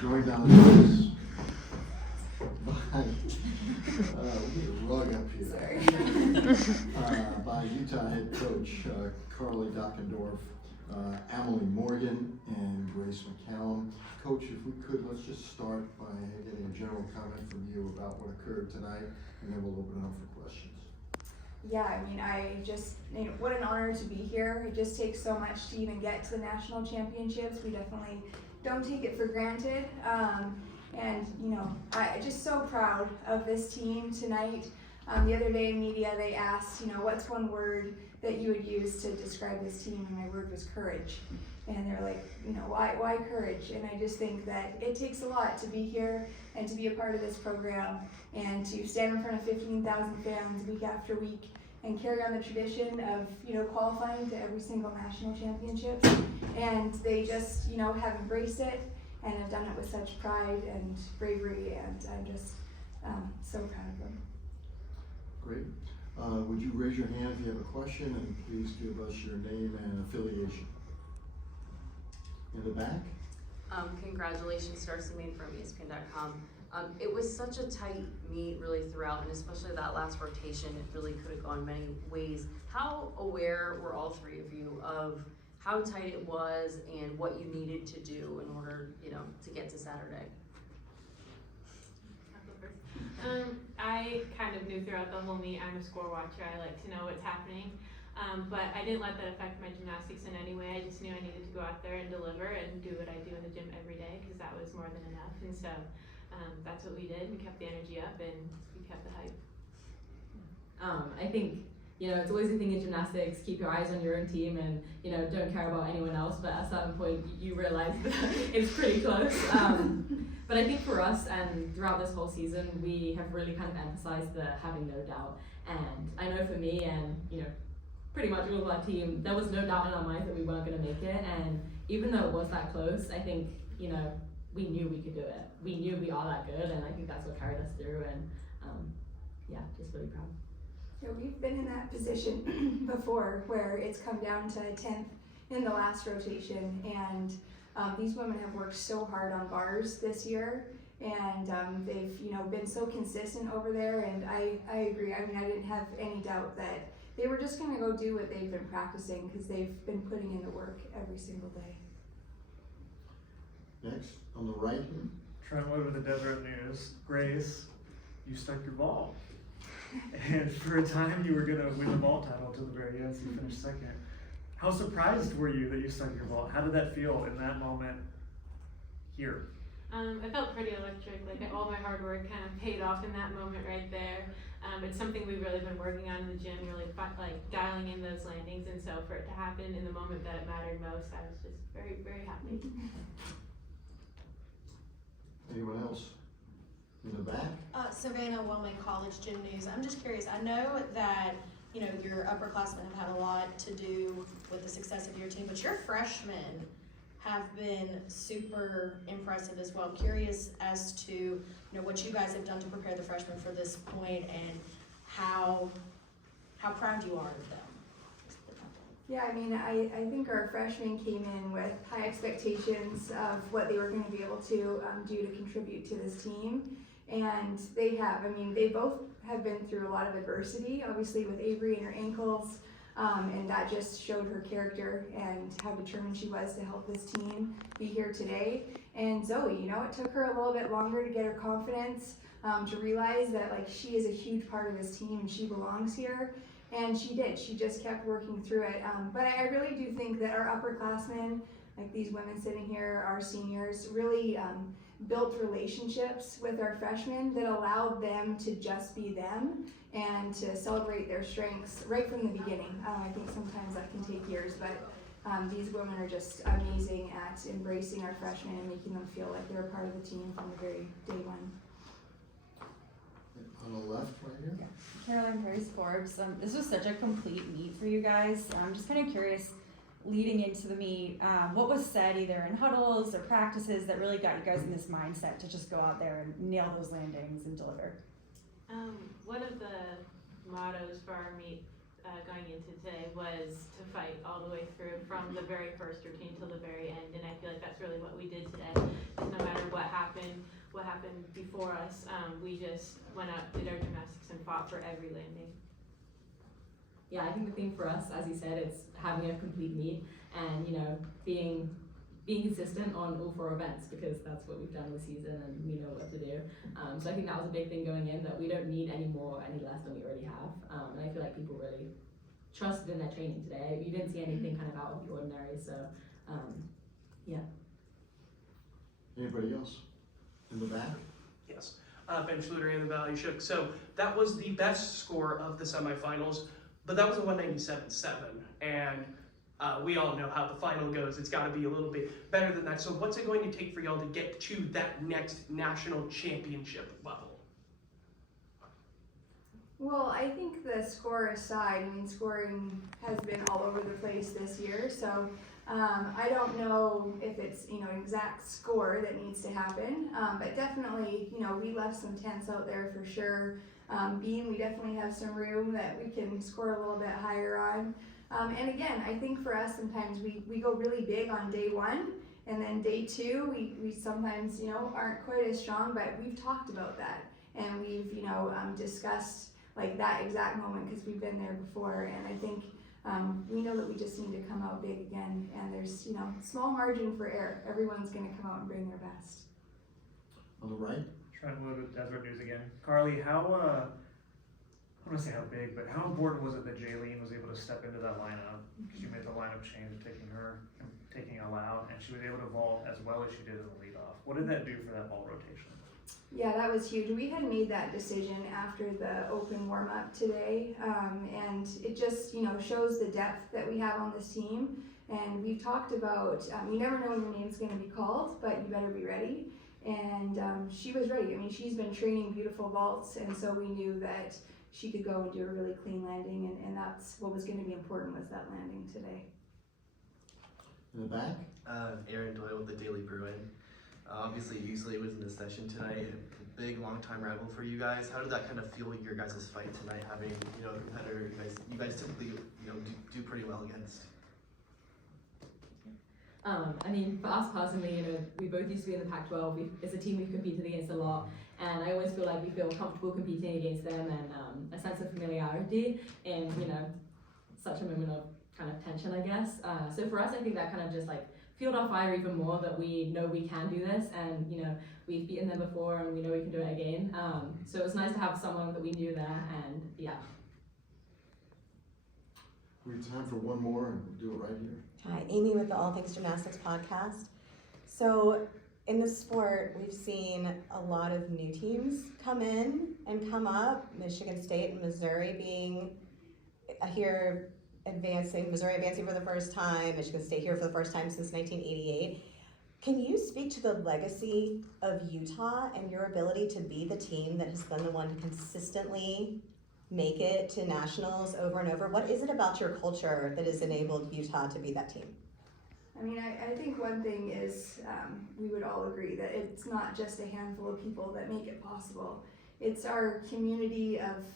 Going down the stairs by, we'll get a rug up here. By Utah head coach Carly Dockendorf, Amelie Morgan, and Grace McCallum. Coach, if we could, let's just start by getting a general comment from you about what occurred tonight, and then we'll open it up for questions. Yeah, I mean, what an honor to be here. It just takes so much to even get to the national championships. We definitely don't take it for granted. And I'm just so proud of this team tonight. The other day in media, they asked, what's one word that you would use to describe this team? And my word was courage. And they're like, why courage? And I just think that it takes a lot to be here and to be a part of this program and to stand in front of 15,000 fans week after week and carry on the tradition of, qualifying to every single national championship. And they just, have embraced it and have done it with such pride and bravery, and I'm just so proud of them. Great. Would you raise your hand if you have a question, and please give us your name and affiliation. In the back? Congratulations, Darcy Main from ESPN.com. It was such a tight meet really throughout, and especially that last rotation, it really could have gone many ways. How aware were all three of you of how tight it was and what you needed to do in order, to get to Saturday? I kind of knew throughout the whole meet. I'm a score watcher. I like to know what's happening. But I didn't let that affect my gymnastics in any way. I just knew I needed to go out there and deliver and do what I do in the gym every day, because that was more than enough. And so that's what we did. We kept the energy up and we kept the hype. I think, it's always a thing in gymnastics, keep your eyes on your own team and, don't care about anyone else. But at a certain point, you realize that it's pretty close. But I think for us and throughout this whole season, we have really kind of emphasized the having no doubt. And I know for me and, pretty much all of our team, there was no doubt in our minds that we weren't going to make it. And even though it was that close, I think, we knew we could do it. We knew we are that good, and I think that's what carried us through. And just really proud. Yeah, we've been in that position before where it's come down to 10th in the last rotation, and these women have worked so hard on bars this year, and they've been so consistent over there, and I agree. I mean, I didn't have any doubt that they were just going to go do what they've been practicing, because they've been putting in the work every single day. Next, on the right here. Trent Wood with the Deseret News. Grace, you stuck your ball. And for a time you were going to win the ball title to the very end, so you finished second. How surprised were you that you stuck your ball? How did that feel in that moment here? I felt pretty electric, like all my hard work kind of paid off in that moment right there. It's something we've really been working on in the gym, really dialing in those landings, and so for it to happen in the moment that it mattered most, I was just very, very happy. Anyone else? In the back? Savannah, Wilmington College Gym News. I'm just curious, I know that your upperclassmen have had a lot to do with the success of your team, but your freshmen have been super impressive as well. Curious as to what you guys have done to prepare the freshmen for this point and how proud you are of them. Yeah, I mean, I think our freshmen came in with high expectations of what they were going to be able to do to contribute to this team. And they have. I mean, they both have been through a lot of adversity, obviously with Avery and her ankles, and that just showed her character and how determined she was to help this team be here today. And Zoe, it took her a little bit longer to get her confidence, to realize that she is a huge part of this team and she belongs here. And she did. She just kept working through it. But I really do think that our upperclassmen, like these women sitting here, our seniors, really built relationships with our freshmen that allowed them to just be them and to celebrate their strengths right from the beginning. I think sometimes that can take years, but these women are just amazing at embracing our freshmen and making them feel like they're a part of the team from the very day one. On the left, right here. Yeah. Caroline Price-Forbes. This was such a complete meet for you guys. I'm just kind of curious, leading into the meet, what was said either in huddles or practices that really got you guys in this mindset to just go out there and nail those landings and deliver? One of the mottos for our meet going into today was to fight all the way through from the very first routine till the very end, and I feel like that's really what we did today. No matter what happened before us, we just went out, did our gymnastics, and fought for every landing. Yeah, I think the thing for us, as you said, it's having a complete meet and, you know, being consistent on all 4 events, because that's what we've done this season and we know what to do. So I think that was a big thing going in, that we don't need any more, any less than we already have. And I feel like people really trusted in their training today. You didn't see anything kind of out of the ordinary, so yeah. Anybody else? In the back? Yes, Ben Schluter in the Valley Shook. So that was the best score of the semifinals, but that was a 197.7, and we all know how the final goes. It's got to be a little bit better than that. So what's it going to take for y'all to get to that next national championship level? Well, I think the score aside, I mean, scoring has been all over the place this year, so I don't know if it's, you know, an exact score that needs to happen, but definitely, you know, we left some tenths out there for sure. We definitely have some room that we can score a little bit higher on. And again, I think for us, sometimes we go really big on day 1, and then day 2, we sometimes, you know, aren't quite as strong, but we've talked about that, and we've, you know, discussed like that exact moment, because we've been there before, and I think we know that we just need to come out big again, and there's, you know, small margin for error. Everyone's going to come out and bring their best. On the right? Trent Wood with Desert News again. Carly, how, I don't want to say how big, but how important was it that Jaylene was able to step into that lineup? Because you made the lineup change, taking it loud, and she was able to vault as well as she did in the leadoff. What did that do for that ball rotation? Yeah, that was huge. We had made that decision after the open warm-up today, and it just, you know, shows the depth that we have on this team. And we've talked about, you never know when your name's going to be called, but you better be ready. And she was ready. I mean, she's been training beautiful vaults, and so we knew that she could go and do a really clean landing, and that's what was going to be important, was that landing today. In the back? Aaron Doyle with the Daily Bruin. Obviously, usually was in the session tonight. A big, long-time rival for you guys. How did that kind of fuel your guys' fight tonight? Having, you know, a competitor you guys typically, you know, do pretty well against. I mean, for us personally, you know, we both used to be in the Pac-12. As a team, we've competed against a lot, and I always feel like we feel comfortable competing against them, and a sense of familiarity in, you know, such a moment of kind of tension, I guess. So for us, I think that kind of just like fueled our fire even more, that we know we can do this, and, you know, we've beaten them before, and we know we can do it again. So it was nice to have someone that we knew there, and yeah. We have time for one more, and we'll do it right here. Hi, Amy with the All Things Gymnastics podcast. So in the sport, we've seen a lot of new teams come in and come up. Michigan State and Missouri being here advancing, Missouri advancing for the first time, Michigan State here for the first time since 1988. Can you speak to the legacy of Utah and your ability to be the team that has been the one to consistently make it to nationals over and over? What is it about your culture that has enabled Utah to be that team? I mean, I think one thing is we would all agree that it's not just a handful of people that make it possible. It's our community of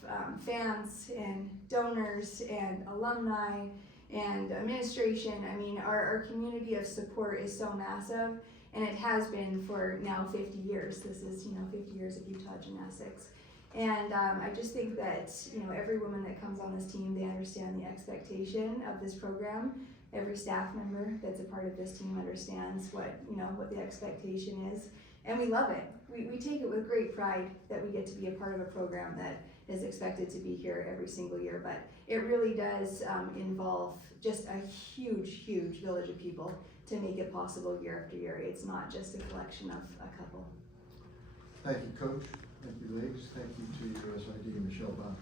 fans and donors and alumni and administration. I mean, our community of support is so massive, and it has been for now 50 years. This is, you know, 50 years of Utah gymnastics. And I just think that, you know, every woman that comes on this team, they understand the expectation of this program. Every staff member that's a part of this team understands what, you know, what the expectation is. And we love it. We take it with great pride that we get to be a part of a program that is expected to be here every single year. But it really does involve just a huge, huge village of people to make it possible year after year. It's not just a collection of a couple. Thank you, Coach. Thank you, ladies. Thank you to your SID, Michelle Bach.